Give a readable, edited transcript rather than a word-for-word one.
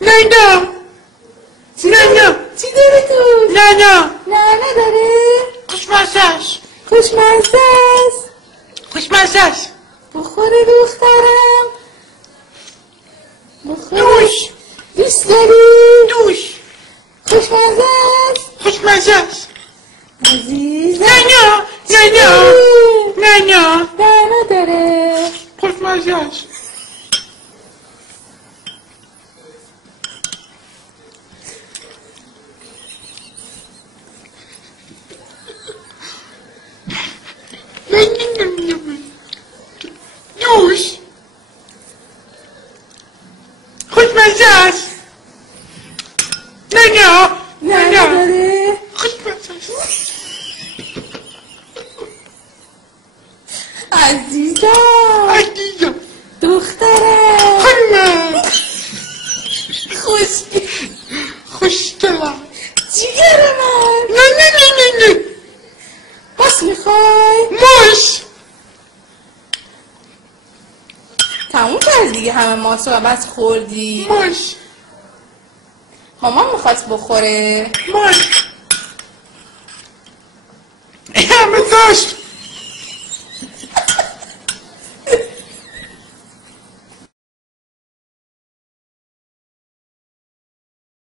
نه نه چی نه داره؟ نه چی داره تو؟ نه نه نه نداره. خوشمزه است خوشمزه است. خوشمزه است بخوره دخترم. بخوره. دوش دوست داری؟ دوش خوشمزه است. خوشمزه است عزیزم. نه نه نه نه نه نه نه نداره. خوشمزه است دوش خوشمزه است نه نه نه نه نداره. خوشمزه است عزیزم. عزیزم دخترم. خانم خوشگل. خوشگلم جیگر من. نه نه نه نه نه باس میخوای؟ ماش تموم کردی دیگه همه ماسو و بس خوردی. ماش مامان میخواست بخوره. ماش همه داشت